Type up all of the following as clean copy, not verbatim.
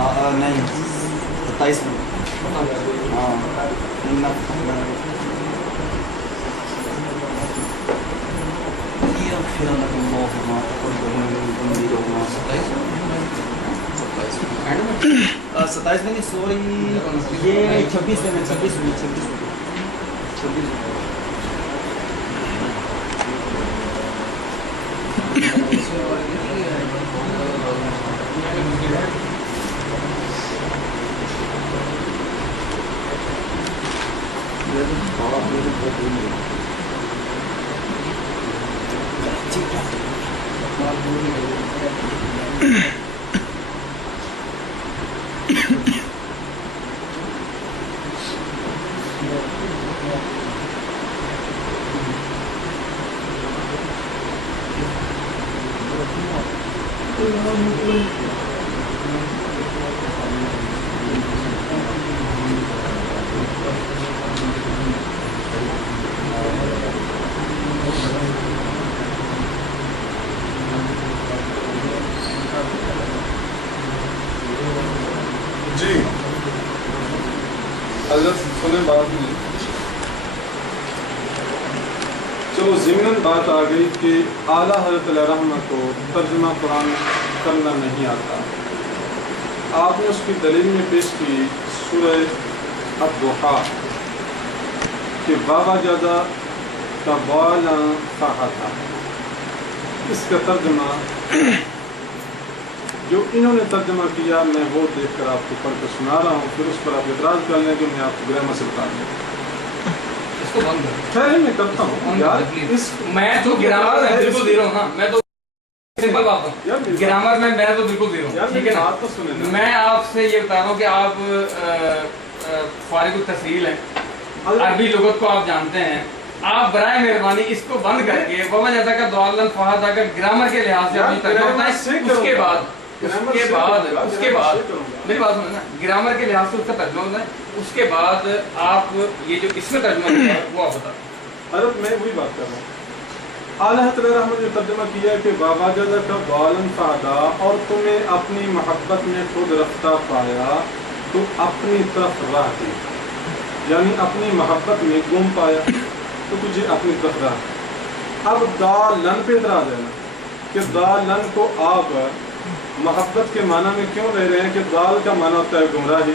نہیں 27 میں ہاں ستائیس میں نہیں سوری یہ 26 میں 26 جی حضرت سنیں بات نہیں، چلو ضمناً بات آ گئی کہ اعلیٰ حضرت علیہ رحمہ کو ترجمہ قرآن کرنا نہیں آتا. آپ نے اس کی دلیل میں پیش کی سورہ الضحیٰ کہ بابا جادہ کا بالا فاحتہ، اس کا ترجمہ جو انہوں نے ترجمہ کیا میں وہ دیکھ کر آپ کو پڑھ کر سنا رہا ہوں، پھر اس پر آپ اعتراض کر لیں کہ میں آپ کو گرامر سے بتا دوں. اس کو بند کر خیر میں کرتا ہوں یار، میں تو گرامر میں بالکل زیرو ہوں نا، میں تو سمپل بات ہوں گرامر میں تو بالکل زیرو ہوں، ٹھیک ہے نا. میں آپ سے یہ بتا رہا ہوں کہ آپ فارغ التحصیل ہیں، عربی لغت کو آپ جانتے ہیں، آپ برائے مہربانی اس کو بند کر کے بابا جاتا کا دعالن فہد کا گرامر کے لحاظ سے اپنی ترجمہ بتائیں. اس کے بعد میری بات سنیں نا، گرامر کے لحاظ سے اس کا ترجمہ بتائیں، اس کے بعد آپ یہ جو اس میں ترجمہ کیا ہے وہ آپ بتائیں. حضرت میں وہی بات کر رہا ہوں. اعلیٰ حضرت علیہ رحمہ نے ترجمہ کیا کہ بابا جادہ کا بالن فہدا، اور تمہیں اپنی محبت میں خود رفتہ پایا تو اپنی طرف راہ دی، یعنی اپنی محبت میں گم پایا تو تجھے اپنی طرف راہ. اب دالن پہ اعتراض ہے نا کہ دالن کو آپ محبت کے معنی میں کیوں لے رہے ہیں کہ دال کا معنی ہوتا ہے گمراہی،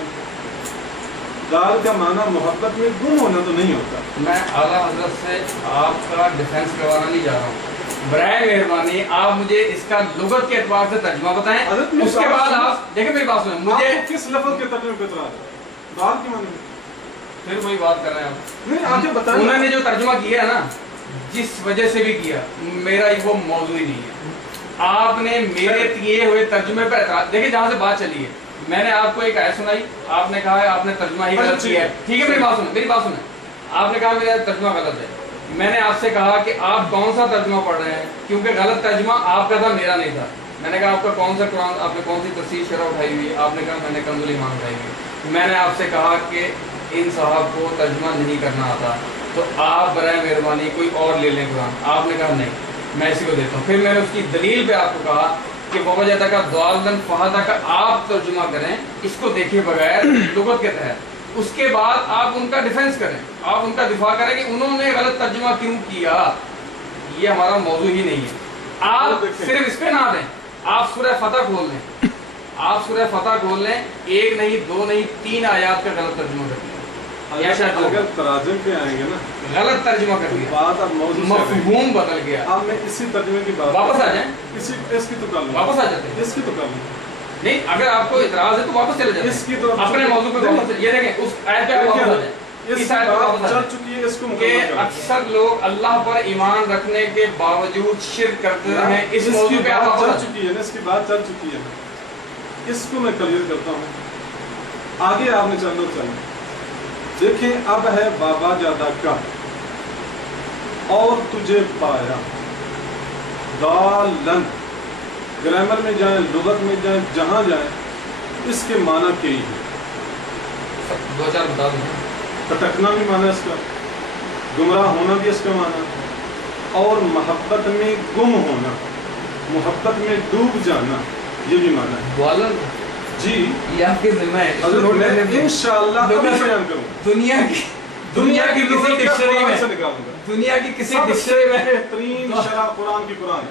دال کا معنی محبت میں گم ہونا تو نہیں ہوتا. میں اعلیٰ حضرت سے آپ کا ڈیفینس کروانا نہیں جا رہا ہوں، برائے مہربانی آپ مجھے اس کا لغت کے اعتبار سے ترجمہ بتائیں. اس کے بعد آپ دیکھیں میری بات سنیں، مجھے کس لفظ کے ترجمے پہ اعتراض ہے؟ دال کے معنی میں پھر وہی بات کر رہے ہیں آپ. نہیں، آگے بتائیں. انہوں نے جو ترجمہ کیا ہے نا، جس وجہ سے بھی کیا، میرا وہ موضوع ہی نہیں ہے. آپ نے میرے کیے ہوئے ترجمے پر اعتراض، دیکھیں جہاں سے بات چلی ہے، میں نے آپ کو ایک آیت سنائی، آپ نے کہا ہے آپ نے ترجمہ ہی غلط کیا ہے. ٹھیک ہے، میری بات سنیں، آپ نے کہا میرا ترجمہ غلط ہے. میں نے آپ سے کہا کہ آپ کون سا ترجمہ پڑھ رہے ہیں، کیونکہ غلط ترجمہ آپ کا تھا، میرا نہیں تھا. میں نے کہا آپ کا کون سا قرآن، آپ نے کون سی تفسیر شرح اٹھائی ہوئی ہے، آپ نے کہا میں نے کنز الایمان اٹھائی ہوئی. میں نے آپ سے کہا کہ ان صاحب کو ترجمہ نہیں کرنا آتا، تو آپ برائے مہربانی کوئی اور لے لیں قرآن. آپ نے کہا نہیں، میں اسی کو دیتا ہوں. پھر میں نے اس کی دلیل پہ آپ کو کہا کہ بابا جاتا کا دعالن فہدہ کا آپ ترجمہ کریں، اس کو دیکھے بغیر لغت کے تحت. اس کے بعد آپ ان کا ڈیفینس کریں، آپ ان کا دفاع کریں کہ انہوں نے غلط ترجمہ کیوں کیا. یہ ہمارا موضوع ہی نہیں ہے. آپ صرف اس پہ نہ دیں، آپ سورہ فتح کھول لیں، آپ سورہ فتح کھول لیں، 1 نہیں 2 نہیں 3 آیات کا غلط ترجمہ کر دیا. اگر تراجم پہ آئیں گے نا، غلط ترجمہ کر دیا، بات اب موضوع سے مفہوم بدل گیا. اب میں اسی ترجمے کی بات واپس آ جائیں، اس کی تو کر لوں، واپس آ جاتے ہیں. اس کی تو کر لوں. نہیں، اگر آپ کو اعتراض ہے تو واپس چلے جائیں، اس کی تو اپنے موضوع پہ واپس. یہ دیکھیں اس آیت پہ آپ واپس آ جائیں. اس بات چل چکی ہے، اس کو کہ مکمل اکثر لوگ اللہ پر ایمان رکھنے کے باوجود شرک کرتے ہیں. اس موضوع پہ آپ چل واپس چکی ہے نا، اس کی بات چل چکی ہے، اس کو میں کلیئر کرتا ہوں. آگے آپ نے چلنا چاہیے. دیکھیں اب ہے بابا جادہ کا اور تجھے پایا. دالن گرامر میں جائیں، لغت میں جائیں، جہاں جائیں، اس کے معنی کئی ہیں. 2-4 بتا دیں. پھٹکنا بھی معنی اس کا، گمراہ ہونا بھی اس کا معنی، اور محبت میں گم ہونا، محبت میں ڈوب جانا، یہ بھی معنی ہے. دعالن جی یہ آپ کے ذمہ ہے. حضرت میں انشاءاللہ ابھی بیان کروں دنیا کی کسی ڈکشنری میں سے نکالوں گا. دنیا کی کسی سب سے ڈکشنری میں بہترین شرح قرآن کی قرآن ہے.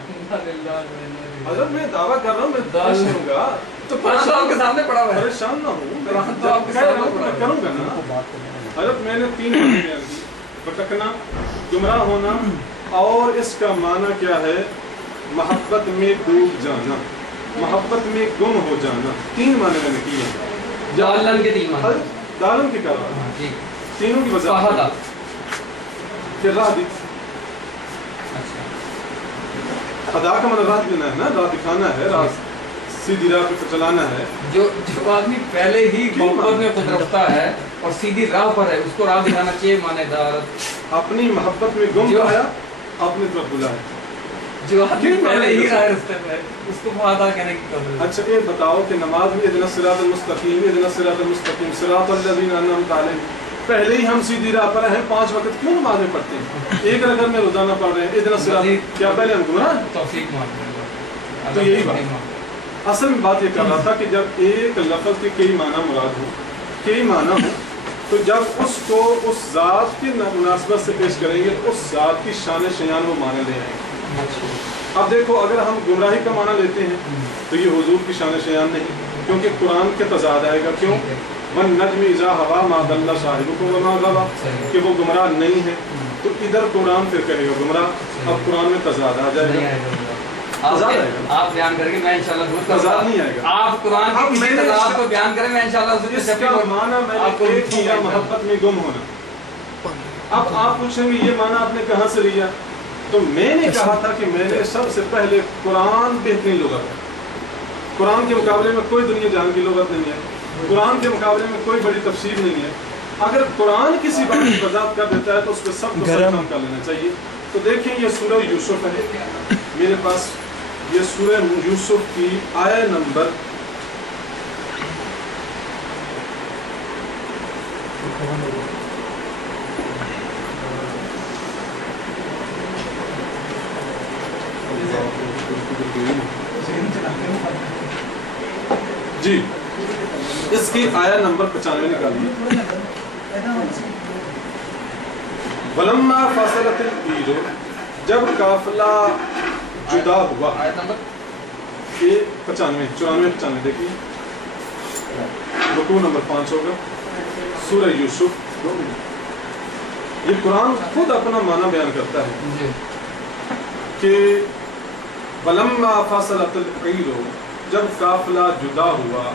حضرت میں دعویٰ کر رہا ہوں، میں دعویٰ کروں گا تو قرآن تو آپ کے سامنے پڑا ہوا ہے. پریشان نہ ہوں، قرآن تو آپ کے سامنے پڑا میں ہے. کروں گا نا. حضرت میں نے 3 معنی بیان کی: بھٹکنا، گمراہ ہونا، اور اس کا معنی کیا ہے؟ محبت میں ڈوب جانا، محبت میں گم ہو جانا. 3 معنی میں نے کیے. جالن کے 3 معنی. دالن کی کر رہا جی تینوں کی وضاحت. پھر راہ دی، خدا کا من راہ دینا ہے نا، راہ دکھانا ہے، راہ سیدھی راہ پہ چلانا ہے. جو آدمی پہلے ہی محبت میں خود رفتہ ہے اور سیدھی راہ پر ہے، اس کو راہ دکھانا چاہیے. مانے دار اپنی محبت میں گم پایا، اپنی طرف بلایا. جو آدمی پہلے ہی راہ رستے پہ ہے، اس کو وعدہ کہنے کی قدر ہے. اچھا یہ بتاؤ کہ نماز میں اہدنا الصراط المستقیم، اہدنا الصراط المستقیم صراط الذین انعمت علیہم، پہلے ہی ہم سیدھی راہ پر ہیں، 5 وقت کیوں نمازیں پڑھتے ہیں؟ 1 رکعت میں روزانہ پڑھ رہے ہیں اہدنا الصراط. کیا پہلے ہم گمراہ؟ توفیق مانگ رہے ہیں. تو یہی بات اصل میں بات یہ کر رہا تھا کہ جب ایک لفظ کے کئی معنی مراد ہو، کئی معنی ہو، تو جب اس کو اس ذات کی مناسبت سے پیش کریں گے تو اس ذات کی شان شیان وہ معنی لے آئیں گے. اب دیکھو اگر ہم گمراہی کا معنی لیتے ہیں تو یہ حضور کی شان شیان نہیں، کیونکہ قرآن کے تضاد آئے گا. کیوں؟ وَالنَّجْمِ إِذَا هَوَىٰ مَا ضَلَّ صَاحِبُكُمْ وَمَا غَوَىٰ، کہ وہ گمراہ نہیں ہے. تو ادھر قرآن پھر کہے گا گمراہ، اب قرآن میں تضاد آ جائے گا. آپ بیان کریں گے، میں انشاءاللہ دور کروں تضاد نہیں آئے گا. آپ قرآن کی کسی تضاد کو بیان کریں، میں انشاءاللہ اس کا معنی میں نے ایک کیا، محبت میں گم ہونا. اب آپ پوچھیں گے یہ معنی آپ نے کہاں سے لیا؟ تو میں نے کہا تھا کہ میں نے سب سے پہلے قرآن بہترین لغت ہے. قرآن کے مقابلے میں کوئی دنیا جہان کی لغت نہیں ہے، قرآن کے مقابلے میں کوئی بڑی تفسیر نہیں ہے. اگر قرآن کسی بات کی وضاحت کر دیتا ہے تو اس پہ سب کو سلام کر لینا چاہیے. تو دیکھیں یہ سورہ یوسف ہے میرے پاس، یہ سورہ یوسف کی آیہ نمبر جی اس کی آیہ نمبر 95 نکالیے. وَلَمَّا فَصَلَتِ الْعِيرُ، جب قافلہ جدا ہوا. آیت نمبر 95 دیکھیے، رکوع نمبر 5 ہوگا. سورہ یوسف. یہ قرآن خود اپنا معنی بیان کرتا ہے کہ وَلَمَّا فَصَلَتِ الْعِيرُ، جب قافلہ جدا ہوا.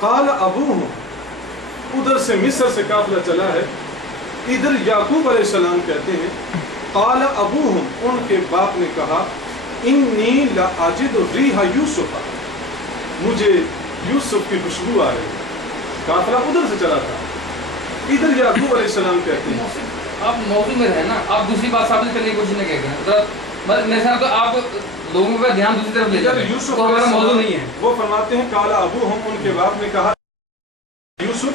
قال ابوہم، ادھر سے مصر سے قافلہ چلا ہے. ادھر یعقوب علیہ السلام کہتے ہیں قال ابوہم، ان کے باپ نے کہا انی لاجد ریح یوسف، مجھے یوسف کی خوشبو آ رہی ہے. قافلہ ادھر سے چلا تھا. ادھر یعقوب علیہ السلام کہتے ہیں. آپ موضوع میں رہے نا، آپ دوسری بات ثابت کرنے کی کوشش نہ کریں. میرے خیال تو آپ لوگوں کا دھیان دوسری طرف لے جائیں. یوسف ہمارا موضوع نہیں ہے. وہ فرماتے ہیں قال ابوہم، ان کے باپ نے کہا یوسف،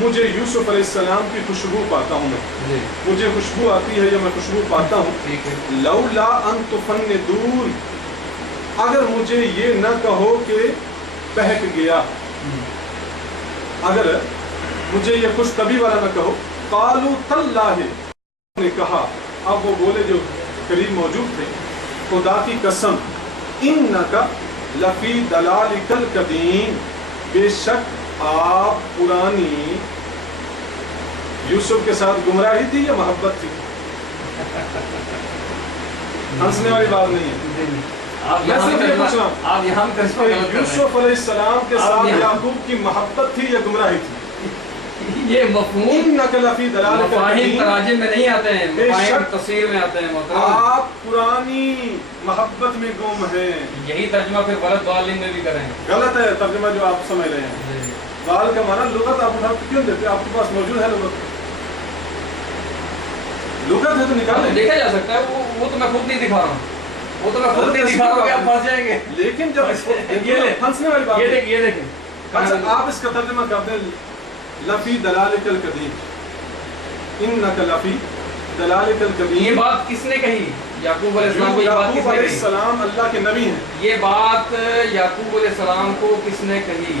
مجھے یوسف علیہ السلام کی خوشبو پاتا ہوں میں، مجھے خوشبو آتی ہے یا میں خوشبو پاتا ہوں. لولا ان تفندون، اگر مجھے یہ نہ کہو کہ بہک گیا، اگر مجھے یہ خوش طبی والا نہ کہو. قالوا تاللہ، نے کہا، اب وہ بولے جو قریب موجود تھے، خدا کی قسم، انکا لفی دلالک القدیم، بے شک آپ پرانی. یوسف کے ساتھ گمراہی تھی یا محبت تھی؟ ہنسنے والی بات نہیں ہے. آپ یہاں یوسف علیہ السلام کے ساتھ یعقوب کی محبت تھی یا گمراہی تھی؟ یہ مفہوم مفاہیم تراجم میں نہیں آتے ہیں، مفاہیم تفسیر میں آتے ہیں. آپ پرانی محبت میں گم ہیں. یہی ترجمہ پھر غلط ضالین میں بھی کریں. غلط ہے ترجمہ جو آپ سمجھ رہے ہیں. ضال کا معنی لغت آپ اٹھا کیوں دیتے؟ آپ کے پاس موجود ہے لغت، لغت ہے تو نکالیں. دیکھا جا سکتا ہے. وہ تو میں خود نہیں دکھا رہا ہوں، وہ تو میں خود نہیں دکھا رہا ہوں کہ آپ پھنس جائیں گے. لیکن جب پھنسنے والی بات، یہ دیکھیں. اچھا آپ اس کا ترجمہ کرتے ہیں لفی دلالک القدیم، انک لفی دلالک القدیم. یہ بات کس نے کہی؟ یعقوب علیہ السلام کو. یعقوب علیہ السلام اللہ کے نبی ہیں. یہ بات یعقوب علیہ السلام کو کس نے کہی؟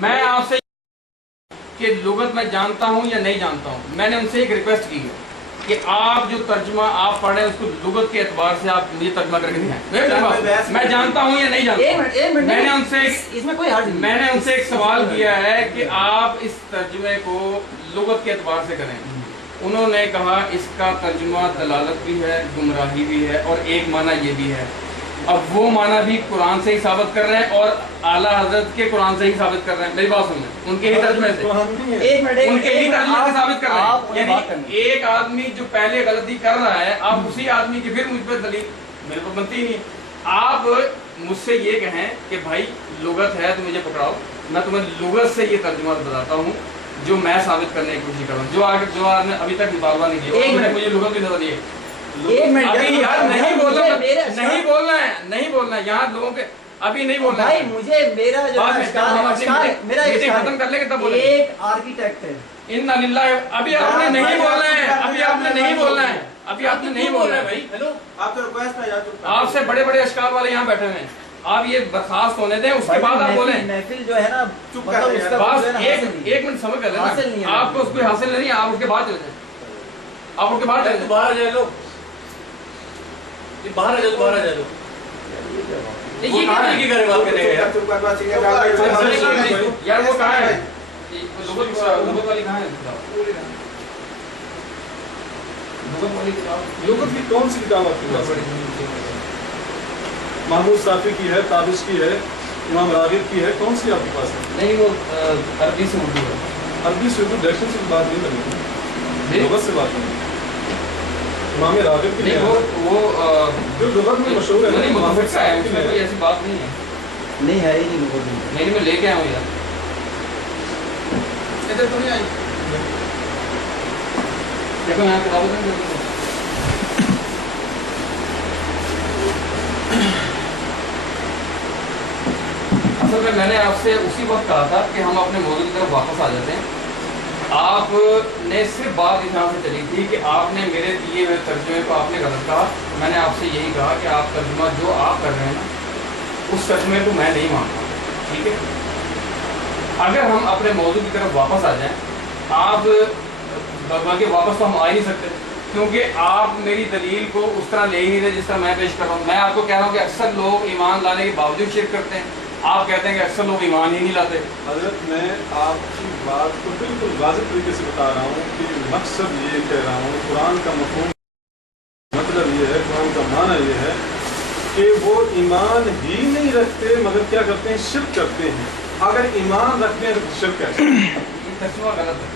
میں آپ سے کہ لغت میں جانتا ہوں یا نہیں جانتا ہوں، میں نے ان سے ایک ریکویسٹ کی ہے کہ آپ جو ترجمہ آپ پڑھ رہے ہیں اس کو لغت کے اعتبار سے آپ مجھے ترجمہ کر کے دکھائیں، میں جانتا ہوں یا نہیں جانتا. میں نے ان سے اس میں کوئی حرج نہیں. میں نے ان سے ایک سوال کیا ہے کہ آپ اس ترجمے کو لغت کے اعتبار سے کریں. انہوں نے کہا اس کا ترجمہ دلالت بھی ہے، گمراہی بھی ہے، اور ایک معنی یہ بھی ہے. اب وہ معنی بھی قرآن سے ہی ثابت کر رہے ہیں اور اعلیٰ حضرت کے قرآن سے ہی ثابت کر رہے ہیں. میری بات سنیں، ان کے ہی ترجمے سے، ان کے ہی ترجمے سے ثابت کر رہے ہیں. یعنی ایک آدمی جو پہلے غلطی کر رہا ہے، آپ اسی آدمی کی پھر مجھ پہ دلیل میرے کو بنتی نہیں. آپ مجھ سے یہ کہیں کہ بھائی لغت ہے تو مجھے پکڑاؤ، میں تمہیں لغت سے یہ ترجمہ بتاتا ہوں جو میں ثابت کرنے کی کوشش کر رہا ہوں، جو آپ نے ابھی تک مطالبہ نہیں کیا. مجھے لغت بھی نظر نہیں ہے. ابھی یار نہیں بولنا ہے یہاں لوگوں کے، ابھی نہیں بولنا ہے. مجھے میرا جو ختم کر لیں گے تب بولیں. ایک آرکیٹیکٹ ہے. ان للہ. ابھی آپ نے نہیں بولنا ہے، ابھی آپ نے نہیں بولنا ہے، ابھی آپ نے نہیں بولنا ہے بھائی. ہیلو، آپ کا ریکویسٹ ہے یار، آپ سے بڑے بڑے اشکال والے یہاں بیٹھے ہیں، آپ یہ برخاست ہونے دیں، اس کے بعد آپ بولیں. محفل جو ہے نا چپ کر رہے ہیں. بس ایک منٹ سمجھ کر لیں، آپ کو اس کو حاصل نہیں ہے، آپ اس کے بعد چلے جائیں. آپ اس کے بعد چلے جائیں. باہر آ جائے لو، باہر آ جاؤ، باہر آ جاؤ. یہ کہاں کی کرے بات کرنے گئے یار؟ وہ کہاں ہے لغت والی؟ کہاں ہے لغت کی کون سی کتاب آپ کے پاس؟ محمود صافی کی ہے، تابش کی ہے، امام راغب کی ہے، کون سی آپ کے پاس ہے؟ نہیں، وہ عربی سے اردو ہے. عربی سے اردو ڈائریکشن سے بات نہیں کرنی، لغت سے بات کرنی. امام راغب کی نہیں، وہ جو لغت میں مشہور ہے، متفق کا ہے، اس میں کوئی ایسی بات نہیں ہے. نہیں ہے ہی نہیں لغت. نہیں، میں لے کے آیا ہوں یار. ادھر تو نہیں آئی، دیکھو یہاں کتابیں نہیں. اصل میں نے آپ سے اسی وقت کہا تھا کہ ہم اپنے موضوع کی طرف واپس آ جاتے ہیں. آپ نے صرف بات یہاں سے چلی تھی کہ آپ نے میرے دیے ہوئے ترجمے کو آپ نے غلط کہا. میں نے آپ سے یہی کہا کہ آپ ترجمہ جو آپ کر رہے ہیں نا، اس ترجمے کو میں نہیں مانتا. ٹھیک ہے، اگر ہم اپنے موضوع کی طرف واپس آ جائیں، آپ بلکہ واپس تو ہم آ ہی نہیں سکتے، کیونکہ آپ میری دلیل کو اس طرح لے ہی نہیں رہے جس طرح میں پیش کر رہا ہوں. میں آپ کو کہہ رہا ہوں کہ اکثر لوگ ایمان لانے کے باوجود شرک کرتے ہیں، آپ کہتے ہیں کہ اکثر لوگ ایمان ہی نہیں لاتے. حضرت میں آپ کی بات کو بالکل واضح طریقے سے بتا رہا ہوں کہ مقصد یہ کہہ رہا ہوں، قرآن کا مفہوم مطلب یہ ہے، قرآن کا معنی یہ ہے کہ وہ ایمان ہی نہیں رکھتے مگر کیا کرتے ہیں؟ شرک کرتے ہیں. اگر ایمان رکھتے ہیں تو شرک کیسے؟ یہ ترجمہ غلط ہے،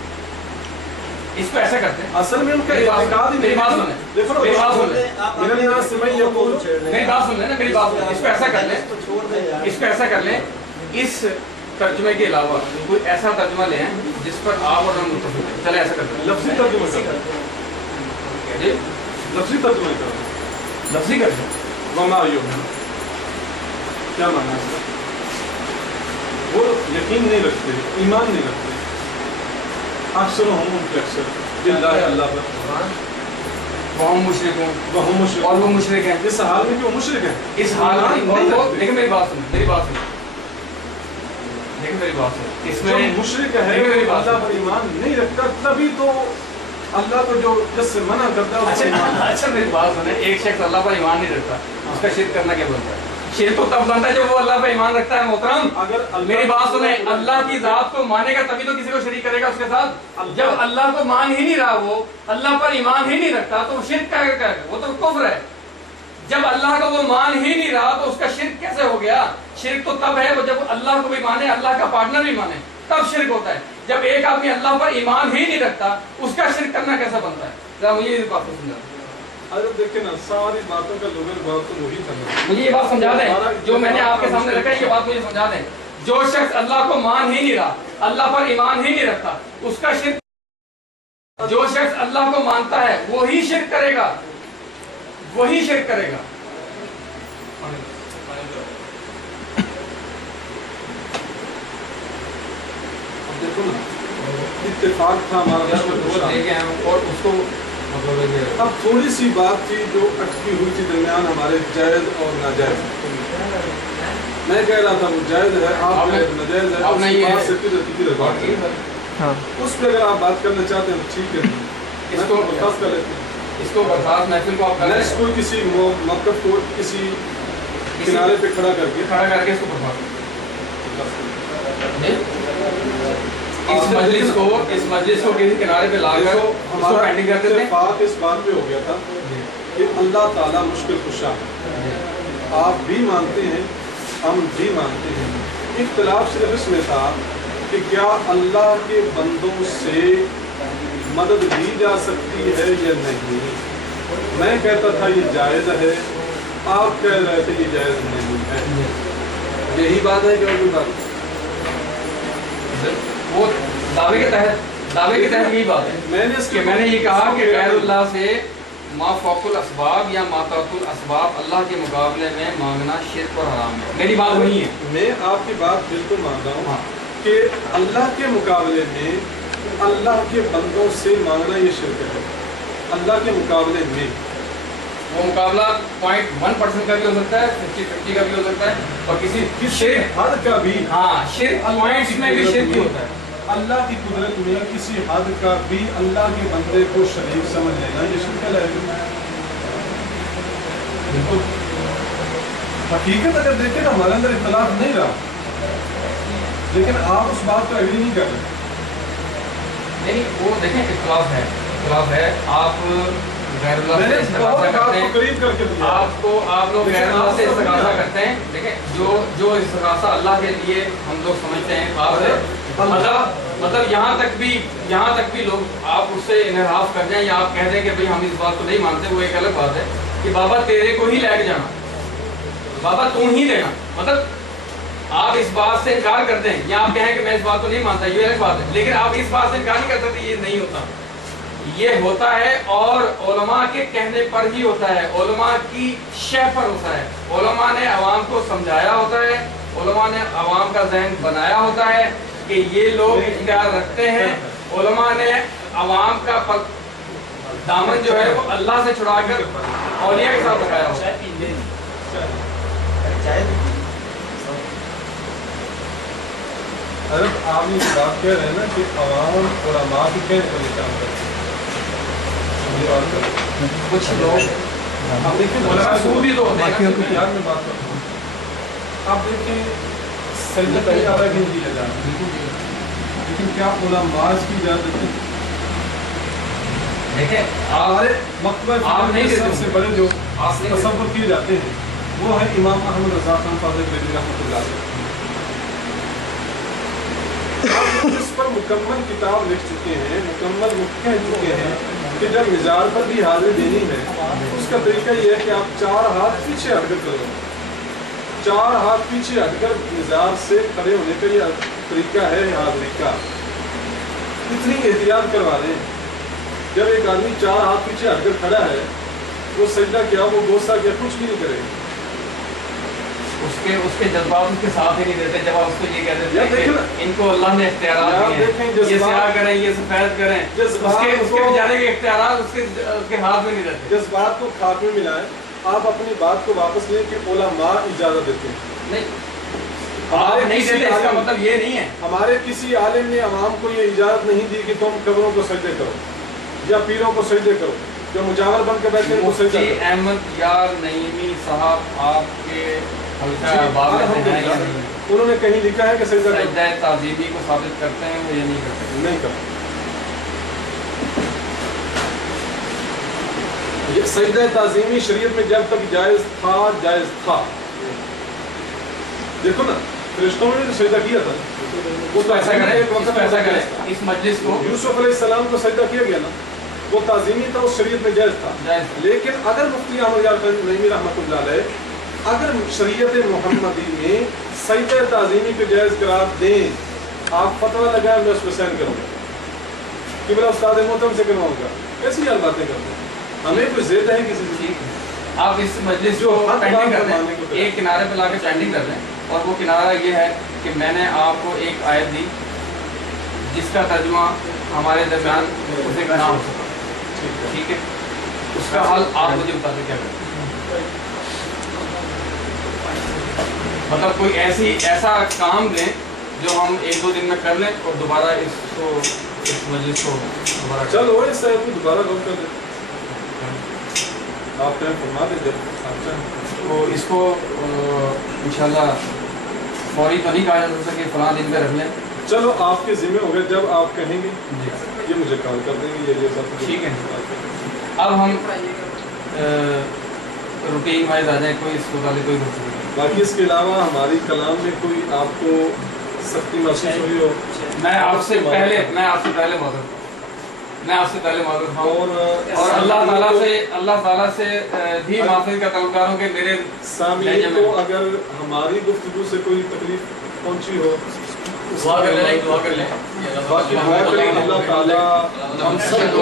اس کو ایسا کرتے ہیں. اصل میں ان کا اعتقاد ہی میری بات سنیں، دیکھو میری بات سنیں، میرے یہاں سے میں یہ بولوں، میری بات سن لیں نا، میری بات سنیں. اس کو ایسا کر لیں، اس کو ایسا کر لیں، اس ترجمے کے علاوہ کوئی ایسا ترجمہ لیں جس پر آپ اور ہم متفق ہیں. چلے ایسا کرتے ہیں. لفظی ترجمہ کرو، جی لفظی ترجمہ کرو. لفظی کرتے ہیں. وما یؤمن کیا معنی ہے اس کا؟ وہ یقین نہیں رکھتے، ایمان نہیں رکھتے. اکثر ہم ان کے اکثر باللہ اللہ پر وہ مشرک ہوں، وہ مشرک اور وہ مشرک ہیں. اس حال میں کہ وہ مشرک ہیں، اس حال میں نہیں رکھتے. دیکھیں میری بات سنیں، میری بات سنیں، دیکھیں میری بات سنیں. اس جو میں مشرک ہے وہ اللہ پر ایمان نہیں رکھتا، تبھی تو اللہ کو جو جس سے منع کرتا ہے اس پر ایمان رکھتا ہے. اچھا میری بات سنیں، ایک شخص اللہ پر ایمان نہیں رکھتا، اس کا شرک کرنا کیا بنتا ہے؟ شرک تو تب بنتا ہے جب وہ اللہ پر ایمان رکھتا ہے. محترم اگر میری بات سنیں، اللہ کی ذات کو مانے گا تبھی تو کسی کو شریک کرے گا اس کے ساتھ. جب اللہ کو مان ہی نہیں رہا، وہ اللہ پر ایمان ہی نہیں رکھتا، تو وہ شرک کیا کرے گا؟ وہ تو کفر ہے. جب اللہ کو وہ مان ہی نہیں رہا تو اس کا شرک کیسے ہو گیا؟ شرک تو تب ہے وہ جب اللہ کو بھی مانے، اللہ کا پارٹنر بھی مانے، تب شرک ہوتا ہے. جب ایک آدمی اللہ پر ایمان ہی نہیں رکھتا، اس کا شرک کرنا کیسا بنتا ہے؟ ذرا مجھے یہ بات سمجھا. اگر دیکھیں نا ساری باتوں کا لغت بات تو وہی تھا. مجھے یہ بات سمجھا دیں جو میں نے آپ کے سامنے رکھا ہے، یہ بات مجھے سمجھا دیں. جو شخص اللہ کو مان ہی نہیں رہا، اللہ پر ایمان ہی نہیں رکھتا، اس کا شرک. جو شخص اللہ کو مانتا ہے وہی شرک کرے گا، وہی شرک کرے گا. دیکھو نا اتفاق تھا ہمارا، اور اس کو اب تھوڑی سی بات تھی جو اٹکی ہوئی تھی درمیان ہمارے جائز اور ناجائز. میں کہہ رہا تھا وہ جائز ہے، آپ نے ناجائز ہے، آپ نے یہ بات سے کدھر بات کی، ہاں اس پہ اگر آپ بات کرنا چاہتے ہیں تو ٹھیک ہے، اس اس کو کو برخاست کر لیتے ہیں، اس کو برخاست محفل کو آپ کر نیکسٹ کوئی کسی موقف کو کسی کنارے پہ کھڑا کر کے کھڑا کر کے اس کو برخاست اس مجلس کو کسی کنارے پہ لا کر اس کو ہمارا پینڈنگ کر دیتے ہیں. اتفاق اس بات پہ ہو گیا تھا کہ اللہ تعالیٰ مشکل کشا ہے، آپ بھی مانتے ہیں ہم بھی مانتے ہیں، اختلاف صرف اس میں تھا کہ کیا اللہ کے بندوں سے مدد لی جا سکتی ہے یا نہیں. میں کہتا تھا یہ جائز ہے، آپ کہہ رہے تھے یہ جائز نہیں ہے، یہی بات ہے کہ اور کوئی بات؟ وہ دعوے کے تحت یہی بات ہے میں نے یہ کہا کہ غیر اللہ سے ما فوق الاسباب یا ما تحت الاسباب اللہ کے مقابلے میں مانگنا شرک اور حرام ہے. میری بات وہی ہے. میں آپ کی بات بالکل مانتا ہوں کہ اللہ کے مقابلے میں اللہ کے بندوں سے مانگنا یہ شرک ہے. اللہ کے مقابلے میں وہ مقابلہ 0.1% کا بھی ہو سکتا ہے، 50-50 کا بھی ہو سکتا ہے، اور کسی حد کا بھی، ہاں شرک پوائنٹس میں بھی شرک بھی ہوتا ہے. اللہ کی قدرت میں کسی حد کا بھی اللہ کے بندے کو شریک سمجھ لینا یہ شرک ہے. بالکل حقیقت اگر دیکھیں تو ہمارے اندر اختلاف نہیں رہا، لیکن آپ اس بات کو ایگری نہیں کر رہے. نہیں وہ دیکھیں اختلاف ہے. آپ غیر اللہ سے استغاثہ کرتے ہیں، آپ لوگ غیر اللہ سے استغاثہ کرتے ہیں. دیکھیں جو استغاثہ اللہ کے لیے ہم لوگ سمجھتے ہیں خاص ہے، مطلب یہاں تک بھی لوگ آپ اس سے انحراف کر جائیں یا آپ کہہ دیں کہ بھئی ہم اس بات کو نہیں مانتے، وہ ایک الگ بات ہے کہ بابا تیرے کو ہی لے کے جانا، بابا تم ہی دینا. مطلب آپ اس بات سے انکار کرتے ہیں یا آپ کہیں کہ میں اس بات کو نہیں مانتا، یہ الگ بات ہے، لیکن آپ اس بات سے انکار نہیں کر سکتے. یہ نہیں ہوتا، یہ ہوتا ہے اور علماء کے کہنے پر ہی ہوتا ہے، علماء کی شہ پر ہوتا ہے. علماء نے عوام کو سمجھایا ہوتا ہے، علماء نے عوام کا ذہن بنایا ہوتا ہے کہ یہ لوگ اختیار رکھتے ہیں. علماء نے عوام کا دامن جو ہے وہ اللہ سے چھڑا کر اولیاء کے ساتھ لگایا ہوتا ہے. آپ یہ بات کہہ رہے ہیں نا کہ عوام علماء کی کہنے پر کام کرتے ہیں، کچھ لوگ آپ دیکھیں بھی تو ہوتے ہیں. یاد میں بات کرتا ہوں، آپ دیکھیں سجدہ پہلے آ رہا ہے کہ نہیں کیا جاتا، لیکن کیا علماء اس کی اجازت ہے؟ دیکھیں ہمارے مکتبہ آپ نہیں سب سے بڑے جو آپ نہیں تصور کیے جاتے ہیں وہ ہے امام احمد رضا خان فاضل بریلوی رحمۃ اللہ علیہ. اس پر مکمل کتاب لکھ چکے ہیں، مکمل کہہ چکے ہیں کہ جب مزار پر بھی حاضری دینی ہے اس کا طریقہ یہ ہے کہ آپ 4 ہاتھ پیچھے ہٹ کر کرو، 4 ہاتھ پیچھے ہٹ کر مزار سے کھڑے ہونے کا یہ طریقہ ہے حاضری کا. اتنی احتیاط کروا رہے ہیں. جب ایک آدمی 4 ہاتھ پیچھے ہٹ کر کھڑا ہے، وہ سجدہ کیا، وہ بوسہ کیا، کچھ بھی نہیں کرے گا. اس کے جذبات اس کے ساتھ ہی نہیں دیتے. جب آپ اس کو یہ کہہ دیتے ہیں کہ ان کو اللہ نے اختیارات دیے ہیں، یہ سیاہ کریں، یہ سفید کریں، اس کے بیچارے کے اختیارات اس کے ہاتھ میں نہیں رہتے. جس بات کو خاک میں ملائیں، آپ اپنی بات کو واپس لیں کہ علماء اجازت دیتے ہیں. نہیں آپ نہیں دیتے، اس کا مطلب یہ نہیں ہے. ہمارے کسی عالم نے عوام کو یہ اجازت نہیں دی کہ تم قبروں کو سجدے کرو یا پیروں کو سجدے کرو، جو مجاور بن کے بیٹھے ہیں وہ سجدہ مفتی کرو. احمد یار نعیمی صاحب آپ کے حلقہ باب میں ہیں یا نہیں؟ انہوں نے کہیں لکھا ہے کہ سجدہ کرو؟ سجدہ تعظیمی کو ثابت کرتے ہیں وہ یہ نہیں کرتے. نہیں کرو. یہ سجدہ تعظیمی شریعت میں جب تک جائز تھا. دیکھو نا فرشتوں نے سجدہ کیا تھا، وہ تو ایسا کرے اس مجلس کو یوسف علیہ السلام کو سجدہ کیا گیا نا، وہ تعظیمی تھا، اس شریعت میں جائز تھا. لیکن اگر مفتی احمد یار نعیمی رحمۃ اللہ علیہ اگر شریعت محمدی میں سجدہ تعظیمی کو جائز قرار دیں، آپ فتویٰ لگائیں، میں اس پہ سائن کروں گا کہ میرا استاد محترم سے کرواؤں گا. ایسی یار باتیں کرتے ہیں، ہمیں کوئی ضد ہے کسی سے. آپ اس مجلس کو پینڈنگ کر دیں، ایک کنارے پہ لا کے پینڈنگ کر دیں، اور وہ کنارہ یہ ہے کہ میں نے آپ کو ایک آیت دی جس کا ترجمہ ہمارے درمیان اسے نہ ہو سکا، ٹھیک ہے؟ اس کا حل آپ مجھے بتا دیں کیا کریں. مطلب کوئی ایسا کام دیں جو ہم 1-2 دن میں کر لیں اور دوبارہ اس مجلس کو دوبارہ چلو اس سے دوبارہ غور کر دیں، آپ ٹائم فرما دیں جب آپ چاہیں۔ تو اس کو انشاءاللہ فوری تو نہیں کہا جا سکے فلاں دن پہ رکھ لیں۔ چلو آپ کے ذمہ ہو گئے، جب آپ کہیں گے جی یہ مجھے کال کر دیں گے، یہ سب ٹھیک ہے۔ اب ہم روٹین وائز آ جائیں، کوئی اس متعلق کوئی گفتگو نہیں۔ باقی اس کے علاوہ ہماری کلام میں کوئی آپ کو سختی محسوس ہوئی ہو؟ میں آپ سے پہلے معذرت ہوں اور اللہ تعالیٰ سے بھی معافی کا طلبگار ہوں کہ میرے سامعین کو اگر ہماری گفتگو سے کوئی تکلیف پہنچی ہو، دعا کر لیں، دعا کر لیں۔ باقی دعا کریں اللہ تعالیٰ ہم سب کو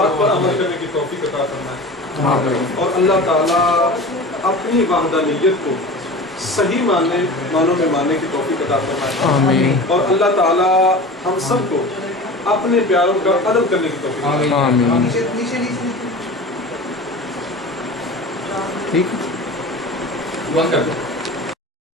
حق پر عمل کرنے کی توفیق عطا فرمائے، اور اللہ تعالیٰ اپنی وحدانیت کو صحیح معنوں میں ماننے کی توفیق عطا فرمائے، اور اللہ تعالیٰ ہم سب کو اپنے پیاروں کا ادب کرنے کی توفیق عطا فرمائے۔ ٹھیک بند کر دو۔